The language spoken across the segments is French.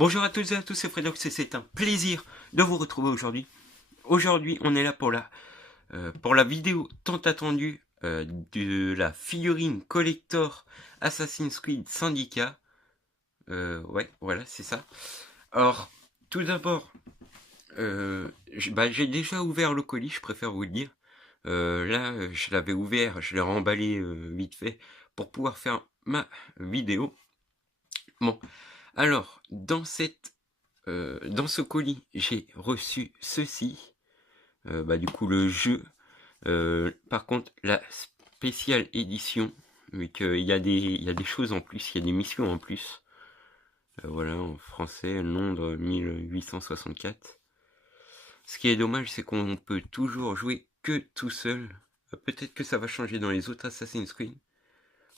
Bonjour à toutes et à tous, c'est Fredox et c'est un plaisir de vous retrouver aujourd'hui. Aujourd'hui, on est là pour la vidéo tant attendue de la figurine collector Assassin's Creed Syndicate. Ouais, voilà, c'est ça. Alors, tout d'abord, j'ai déjà ouvert le colis, je préfère vous le dire. Là, je l'avais ouvert, je l'ai remballé vite fait pour pouvoir faire ma vidéo. Bon, alors, dans ce colis, j'ai reçu ceci. Du coup, le jeu. Par contre, la spéciale édition, vu qu'il y a des choses en plus, il y a des missions en plus. Voilà, en français, Londres 1864. Ce qui est dommage, c'est qu'on peut toujours jouer que tout seul. Peut-être que ça va changer dans les autres Assassin's Creed,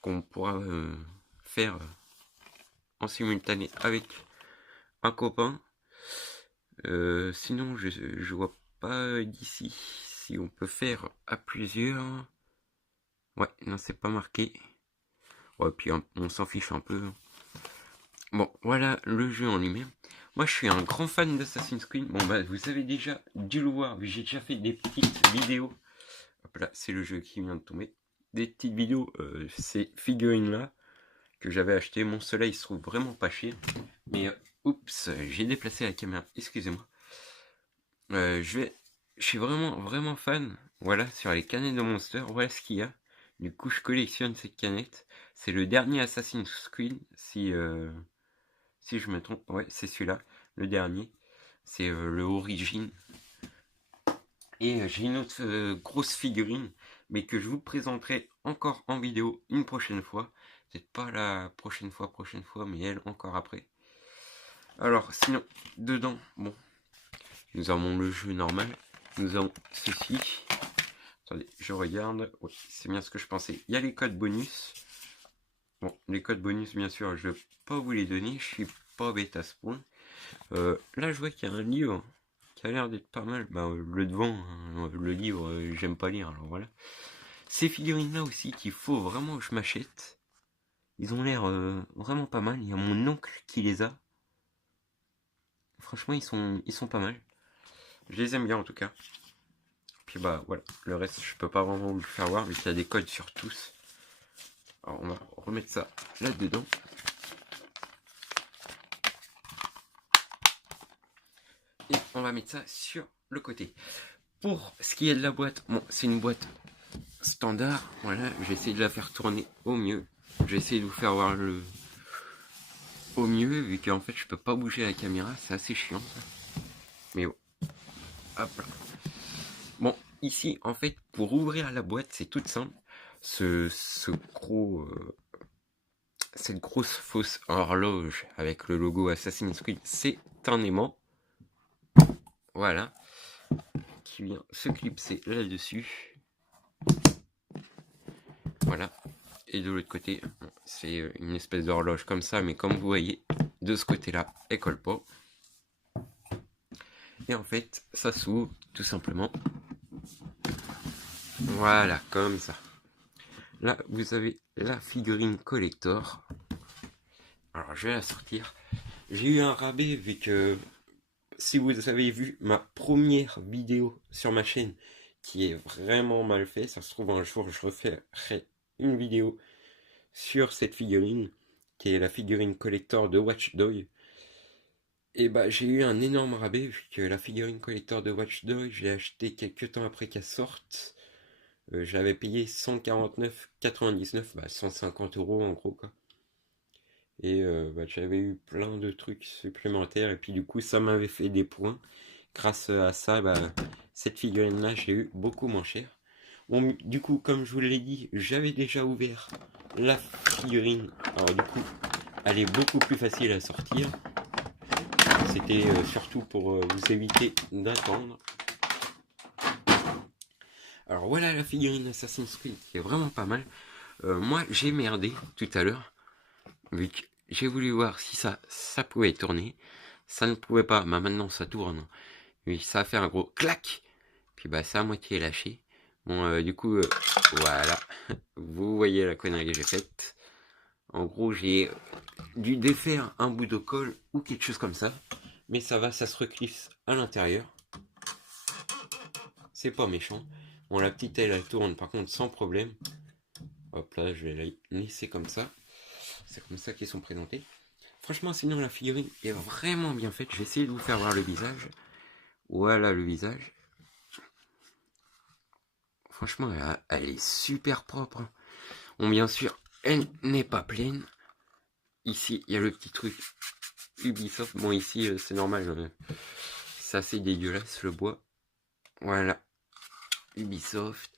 qu'on pourra faire en simultané avec un copain. Sinon, je vois pas d'ici si on peut faire à plusieurs. Ouais, non, c'est pas marqué. Ouais, puis on s'en fiche un peu. Bon, voilà le jeu en lui-même. Moi, je suis un grand fan d'Assassin's Creed. Bon, bah, vous avez déjà dû le voir. J'ai déjà fait des petites vidéos. Hop là, c'est le jeu qui vient de tomber. Des petites vidéos, ces figurines-là, que j'avais acheté. Mon soleil se trouve vraiment pas cher. Mais, oups, j'ai déplacé la caméra. Excusez-moi. Je suis vraiment fan. Voilà, sur les canettes de Monster, voilà ce qu'il y a. Du coup, je collectionne cette canette. C'est le dernier Assassin's Creed, si je me trompe. Ouais, c'est celui-là, le dernier. C'est le Origin. Et j'ai une autre grosse figurine, mais que je vous présenterai encore en vidéo une prochaine fois. Peut-être pas la prochaine fois, mais elle encore après. Alors, sinon, dedans, bon, nous avons le jeu normal. Nous avons ceci. Attendez, je regarde. Oui, c'est bien ce que je pensais. Il y a les codes bonus. Bon, les codes bonus, bien sûr, je ne vais pas vous les donner. Je suis pas bête à ce point. Là, je vois qu'il y a un livre qui a l'air d'être pas mal. Le devant, hein, le livre, j'aime pas lire. Alors voilà. Ces figurines-là aussi qu'il faut vraiment que je m'achète. Ils ont l'air vraiment pas mal. Il y a mon oncle qui les a. Franchement, ils sont pas mal. Je les aime bien en tout cas. Puis bah voilà, le reste je peux pas vraiment vous le faire voir mais il y a des codes sur tous. Alors on va remettre ça là-dedans. Et on va mettre ça sur le côté. Pour ce qui est de la boîte, bon c'est une boîte standard. Voilà, j'ai essayé de la faire tourner au mieux. J'ai essayé de vous faire voir le au mieux vu qu'en fait je peux pas bouger la caméra, c'est assez chiant ça. Mais bon, hop là. Bon, ici en fait pour ouvrir la boîte c'est tout simple. Cette grosse fausse horloge avec le logo Assassin's Creed, c'est un aimant. Voilà. Qui vient se clipser là-dessus. Voilà. Et de l'autre côté, c'est une espèce d'horloge comme ça, mais comme vous voyez, de ce côté-là, elle colle pas. Et en fait, ça s'ouvre tout simplement. Voilà, comme ça. Là, vous avez la figurine collector. Alors, je vais la sortir. J'ai eu un rabais vu que si vous avez vu ma première vidéo sur ma chaîne qui est vraiment mal fait, ça se trouve un jour je referai une vidéo sur cette figurine qui est la figurine collector de Watch Dogs. Et bah j'ai eu un énorme rabais vu que la figurine collector de Watch Dogs, je l'ai acheté quelques temps après qu'elle sorte. Je l'avais payé 149,99, 150 € en gros quoi. Et j'avais eu plein de trucs supplémentaires et puis du coup ça m'avait fait des points. Grâce à ça, cette figurine là j'ai eu beaucoup moins cher. Bon, du coup comme je vous l'ai dit, j'avais déjà ouvert la figurine. Alors du coup elle est beaucoup plus facile à sortir. C'était surtout pour vous éviter d'attendre. Alors voilà la figurine Assassin's Creed qui est vraiment pas mal. Moi j'ai merdé tout à l'heure. Vu que j'ai voulu voir si ça pouvait tourner. Ça ne pouvait pas. Maintenant ça tourne. Oui, ça a fait un gros clac. Puis c'est à moitié lâché. Bon, du coup, voilà. Vous voyez la connerie que j'ai faite. En gros, j'ai dû défaire un bout de colle ou quelque chose comme ça. Mais ça va, ça se reclisse à l'intérieur. C'est pas méchant. Bon, la petite aile, elle tourne par contre sans problème. Hop là, je vais la laisser comme ça. C'est comme ça qu'ils sont présentés. Franchement, sinon, la figurine est vraiment bien faite. Je vais essayer de vous faire voir le visage. Voilà le visage. Franchement, elle est super propre. Bon, bien sûr, elle n'est pas pleine. Ici, il y a le petit truc Ubisoft. Bon, ici, c'est normal. C'est assez dégueulasse, le bois. Voilà. Ubisoft.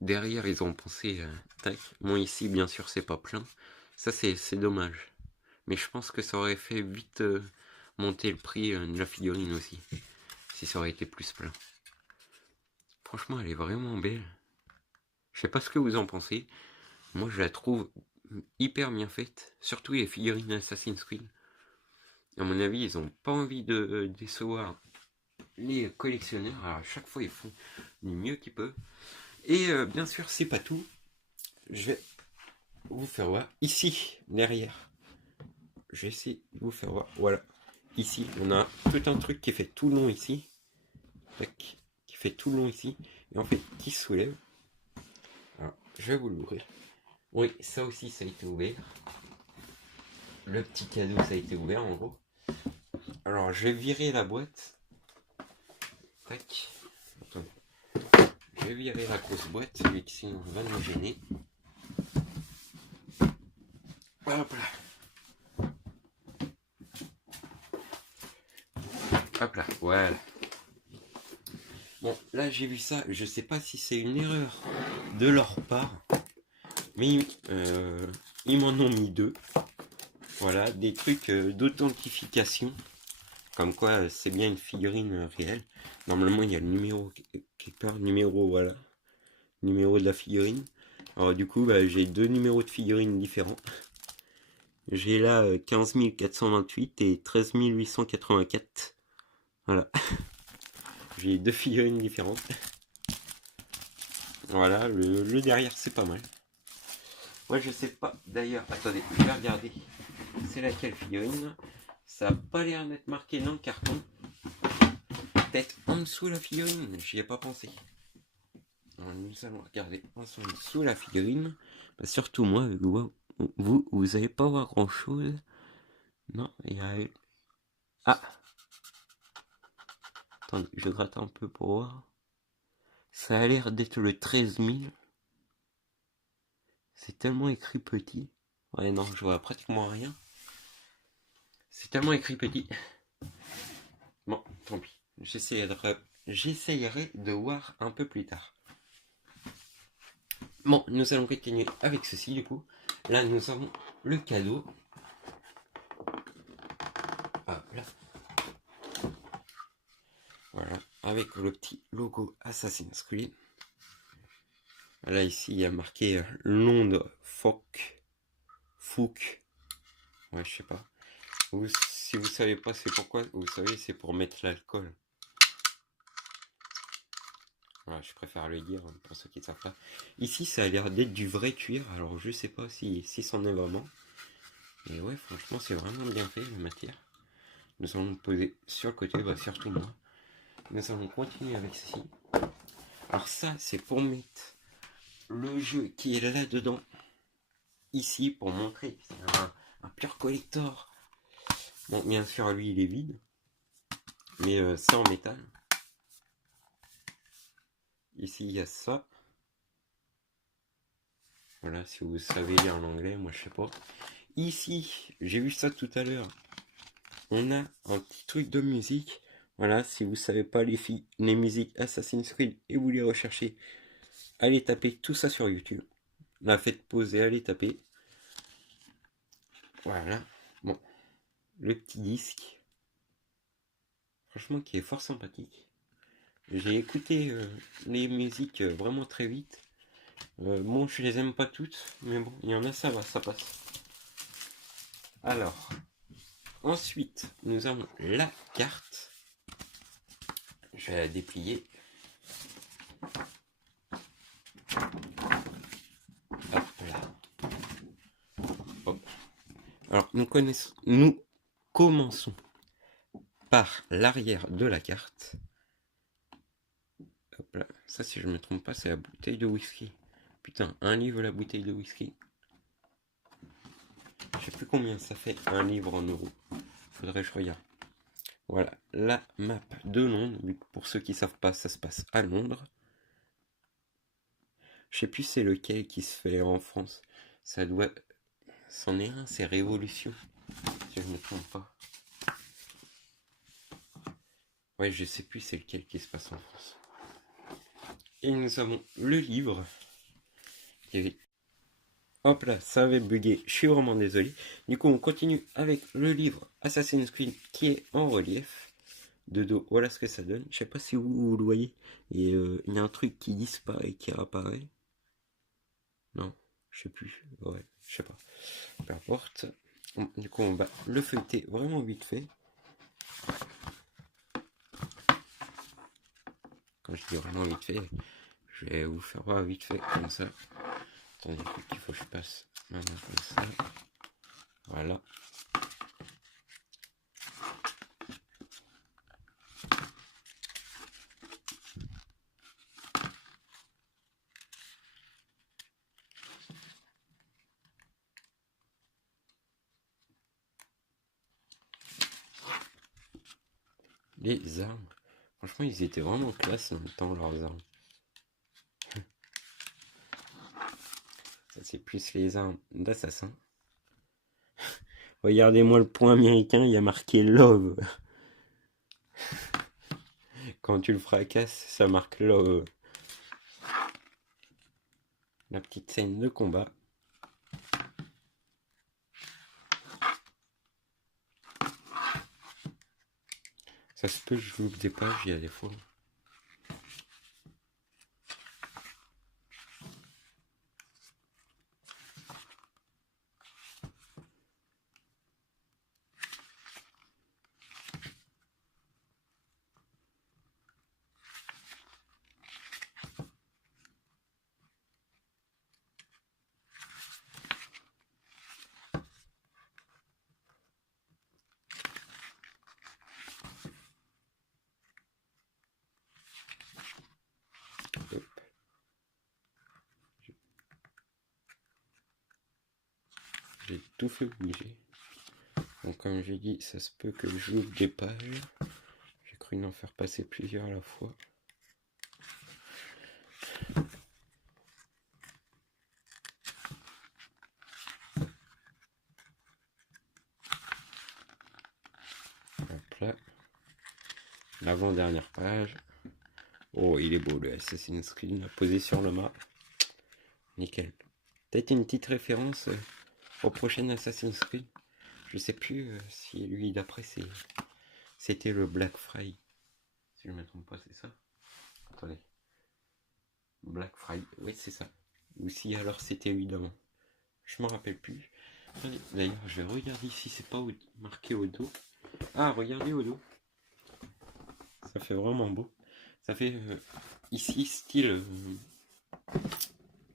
Derrière, ils ont pensé... tac. Bon, ici, bien sûr, c'est pas plein. Ça, c'est dommage. Mais je pense que ça aurait fait vite monter le prix de la figurine aussi. Si ça aurait été plus plein. Franchement, elle est vraiment belle. Je sais pas ce que vous en pensez. Moi, je la trouve hyper bien faite. Surtout les figurines Assassin's Creed. À mon avis, ils ont pas envie de décevoir les collectionneurs. Alors, à chaque fois, ils font du mieux qu'ils peuvent. Et bien sûr, c'est pas tout. Je vais vous faire voir. Ici, derrière. Je vais essayer de vous faire voir. Voilà. Ici, on a tout un truc qui fait tout le long ici. Tac. Qui fait tout le long ici. Et en fait, qui se soulève. Alors, je vais vous l'ouvrir. Oui, ça aussi, ça a été ouvert. Le petit cadeau, ça a été ouvert, en gros. Alors, je vais virer la boîte. Tac. Attendez. Je vais virer la grosse boîte, celui qui sinon va nous gêner. Hop là. Hop là, voilà. Bon, là j'ai vu ça, je sais pas si c'est une erreur de leur part, mais ils m'en ont mis deux. Voilà, des trucs d'authentification, comme quoi c'est bien une figurine réelle. Normalement il y a le numéro quelque part, numéro, voilà, numéro de la figurine. Alors du coup, j'ai deux numéros de figurines différents. J'ai là 15 428 et 13 884. Voilà. J'ai deux figurines différentes. Voilà, le derrière c'est pas mal. Moi je sais pas, d'ailleurs, attendez, je vais regarder. C'est laquelle figurine? Ça a pas l'air d'être marqué dans le carton. Peut-être en dessous la figurine, j'y ai pas pensé. Alors, nous allons regarder en dessous la figurine. Bah, surtout moi, vous allez pas voir grand chose. Non, il y a... Ah! Attendez, je gratte un peu pour voir. Ça a l'air d'être le 13 000. C'est tellement écrit petit. Ouais, non, je vois pratiquement rien. C'est tellement écrit petit. Bon, tant pis. J'essayerai de voir un peu plus tard. Bon, nous allons continuer avec ceci du coup. Là, nous avons le cadeau. Hop là. Voilà, avec le petit logo Assassin's Creed. Là, ici, il y a marqué Londres Fouk. Ouais, je sais pas. Si vous savez pas c'est pourquoi, vous savez, c'est pour mettre l'alcool. Voilà, je préfère le dire pour ceux qui ne savent pas. Ici, ça a l'air d'être du vrai cuir, alors je sais pas si c'en est vraiment. Mais ouais, franchement, c'est vraiment bien fait, la matière. Nous allons poser sur le côté, surtout moi. Nous allons continuer avec ceci. Alors ça, c'est pour mettre le jeu qui est là-dedans. Ici, pour montrer que c'est un pur collector. Bon, bien sûr, lui, il est vide. Mais c'est en métal. Ici, il y a ça. Voilà, si vous savez lire l'anglais, moi, je sais pas. Ici, j'ai vu ça tout à l'heure. On a un petit truc de musique. Voilà, si vous savez pas les musiques Assassin's Creed et vous les recherchez, allez taper tout ça sur YouTube. La faites poser, allez taper. Voilà. Bon. Le petit disque. Franchement, qui est fort sympathique. J'ai écouté les musiques vraiment très vite. Bon, je les aime pas toutes, mais bon, il y en a, ça va, ça passe. Alors, ensuite, nous avons la carte. Je vais la déplier. Hop là. Alors, nous commençons par l'arrière de la carte. Hop là. Ça, si je ne me trompe pas, c'est la bouteille de whisky. Putain, un livre la bouteille de whisky. Je sais plus combien ça fait un livre en euros. Faudrait que je regarde. Voilà, la map de Londres. Pour ceux qui savent pas, ça se passe à Londres. Je sais plus c'est lequel qui se fait en France. Ça doit... C'en est un, c'est Révolution. Si je ne me trompe pas. Ouais, je sais plus c'est lequel qui se passe en France. Et nous avons le livre. Hop là, ça avait bugué, je suis vraiment désolé. Du coup, on continue avec le livre Assassin's Creed qui est en relief. De dos, voilà ce que ça donne. Je sais pas si vous le voyez. Et il y a un truc qui disparaît et qui apparaît. Non, je sais plus. Ouais, je sais pas. Peu importe. Du coup, on va le feuilleter vraiment vite fait. Quand je dis vraiment vite fait, je vais vous faire voir vite fait comme ça. Attendez, il faut que je passe maintenant comme ça. Voilà. Les armes. Franchement, ils étaient vraiment classe en même temps, leurs armes. Ça, c'est plus les armes d'assassin. Regardez-moi le point américain, il y a marqué Love. Quand tu le fracasses, ça marque Love. La petite scène de combat. Ça se peut, je loupe des pages, il y a des fois. Hop. J'ai tout fait bouger. Donc comme j'ai dit, ça se peut que je loupe des pages. J'ai cru n'en faire passer plusieurs à la fois. Hop là. L'avant-dernière page. Oh, il est beau le Assassin's Creed posé sur le mât. Nickel. Peut-être une petite référence au prochain Assassin's Creed. Je sais plus si lui d'après c'était le Black Friday. Si je ne me trompe pas, c'est ça. Attendez. Black Friday, oui c'est ça. Ou si alors c'était évidemment. Je me rappelle plus. D'ailleurs, je vais regarder si c'est pas marqué au dos. Ah, regardez au dos. Ça fait vraiment beau. Ça fait ici style.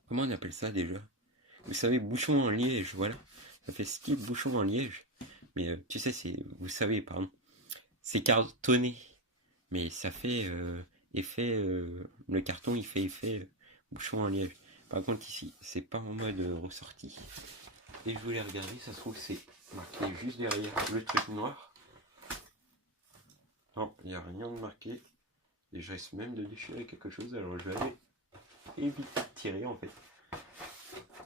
Comment on appelle ça déjà? Vous savez, bouchon en liège, voilà. Ça fait style bouchon en liège. Mais tu sais, vous savez, pardon. C'est cartonné. Mais ça fait effet. Le carton, il fait effet bouchon en liège. Par contre, ici, c'est pas en mode ressorti. Et je voulais regarder, ça se trouve, c'est marqué juste derrière le truc noir. Non, il n'y a rien de marqué. Et je risque même de déchirer quelque chose, alors je vais aller éviter de tirer en fait.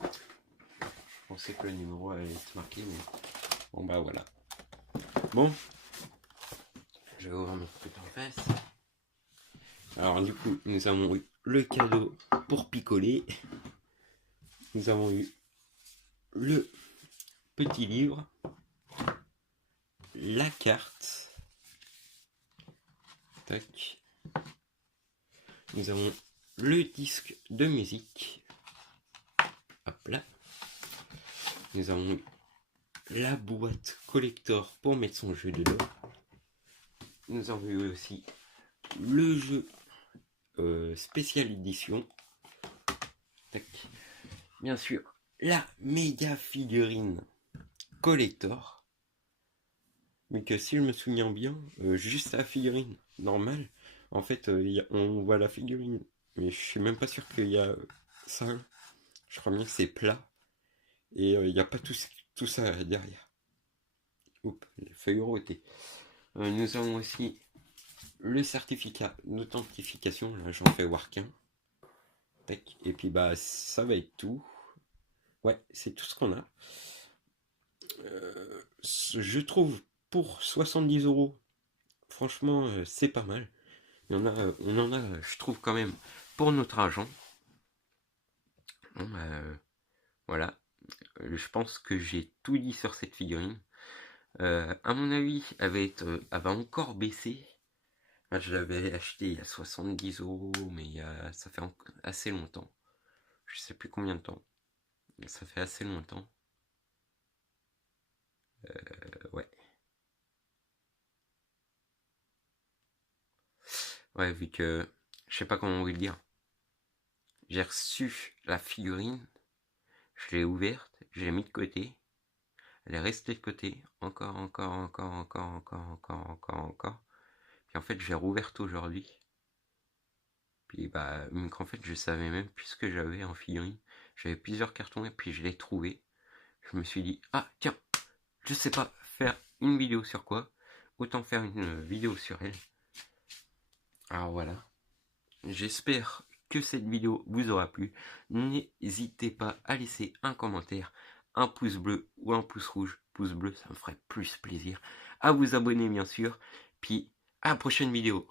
Je pensais que le numéro allait être marqué, mais bon bah voilà. Bon, je vais ouvrir mon truc en face. Alors du coup, nous avons eu le cadeau pour picoler. Nous avons eu le petit livre, la carte. Tac. Nous avons le disque de musique. Hop là. Nous avons la boîte collector pour mettre son jeu dedans. Nous avons eu aussi le jeu spécial édition. Tac. Bien sûr, la méga figurine collector. Mais que si je me souviens bien, juste la figurine normale, en fait, on voit la figurine. Mais je suis même pas sûr qu'il y a ça. Je crois bien que c'est plat. Et il n'y a pas tout ça derrière. Oups, les feuilles rotées. Nous avons aussi le certificat d'authentification. Là, j'en fais voir qu'un. Tac. Et puis, bah, ça va être tout. Ouais, c'est tout ce qu'on a. Je trouve pour 70 €, franchement, c'est pas mal. On en a, je trouve quand même, pour notre argent. Bon, bah, voilà. Je pense que j'ai tout dit sur cette figurine. À mon avis, elle va encore baisser. Moi, je l'avais acheté il y a 70 €, mais ça fait assez longtemps. Je sais plus combien de temps. Ça fait assez longtemps. Ouais. Ouais, vu que je sais pas comment vous le dire. J'ai reçu la figurine, je l'ai ouverte, je l'ai mis de côté, elle est restée de côté, encore, encore, encore, encore, encore, encore, encore, encore. Puis en fait, je l'ai rouverte aujourd'hui. Puis bah, en fait, je savais même plus ce que j'avais en figurine. J'avais plusieurs cartons et puis je l'ai trouvé. Je me suis dit, ah tiens, je sais pas faire une vidéo sur quoi, autant faire une vidéo sur elle. Alors voilà. J'espère que cette vidéo vous aura plu. N'hésitez pas à laisser un commentaire, un pouce bleu ou un pouce rouge. Pouce bleu, ça me ferait plus plaisir. À vous abonner bien sûr. Puis à la prochaine vidéo.